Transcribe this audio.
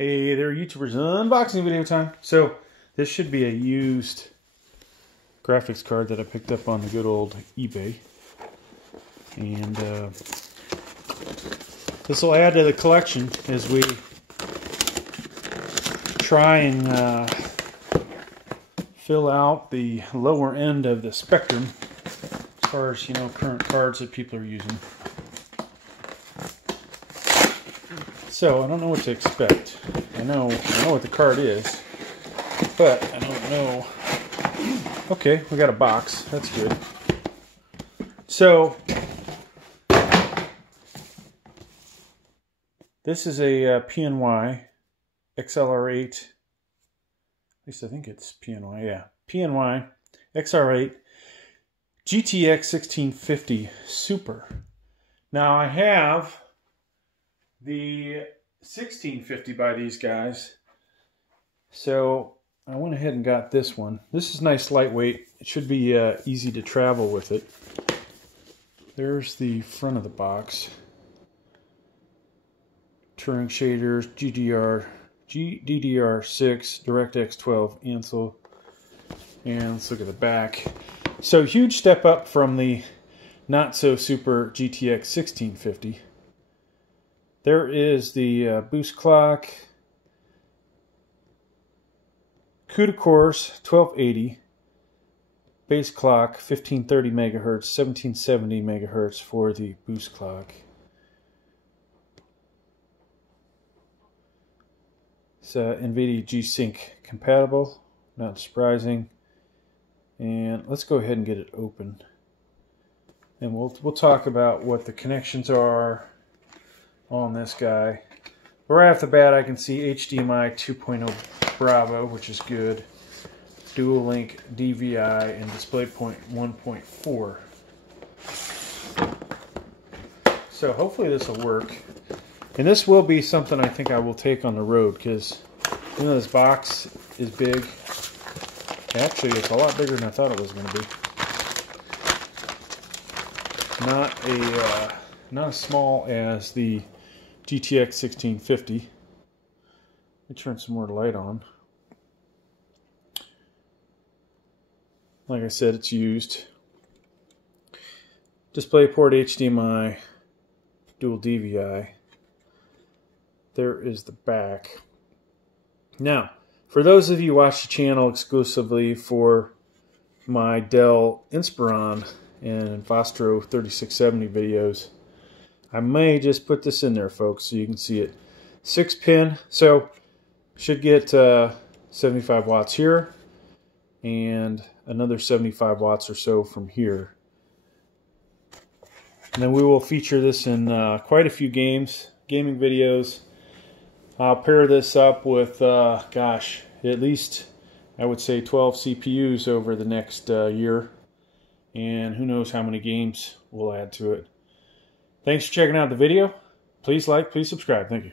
Hey there, YouTubers, unboxing video time. So this should be a used graphics card that I picked up on the good old eBay. And this will add to the collection as we try and fill out the lower end of the spectrum as far as, current cards that people are using. So I don't know what to expect. I know what the card is, but I don't know. Okay, we got a box. That's good. So this is a PNY XLR8. At least I think it's PNY. Yeah, PNY XLR8 GTX 1650 Super. Now I have the 1650 by these guys, so I went ahead and got this one. This is nice, lightweight. It should be easy to travel with it. There's the front of the box. Turing shaders, DDR6, DirectX 12, Ansel, and let's look at the back. So huge step up from the not so super GTX 1650. There is the boost clock, CUDA cores 1280, base clock 1530 megahertz, 1770 megahertz for the boost clock. It's NVIDIA G-Sync compatible, not surprising. And let's go ahead and get it open, and we'll talk about what the connections are on this guy. But right off the bat, I can see HDMI 2.0 Bravo, which is good. Dual link DVI and DisplayPort 1.4. So hopefully this will work. And this will be something I think I will take on the road, because this box is big. Actually, it's a lot bigger than I thought it was going to be. Not as small as the GTX 1650. Let me turn some more light on. Like I said, it's used. DisplayPort HDMI, dual DVI. There is the back. Now, for those of you who watch the channel exclusively for my Dell Inspiron and Vostro 3670 videos, I may just put this in there, folks, so you can see it. 6-pin, so should get 75 watts here and another 75 watts or so from here. And then we will feature this in quite a few gaming videos. I'll pair this up with, gosh, at least I would say 12 CPUs over the next year. And who knows how many games we'll add to it. Thanks for checking out the video. Please like, please subscribe. Thank you.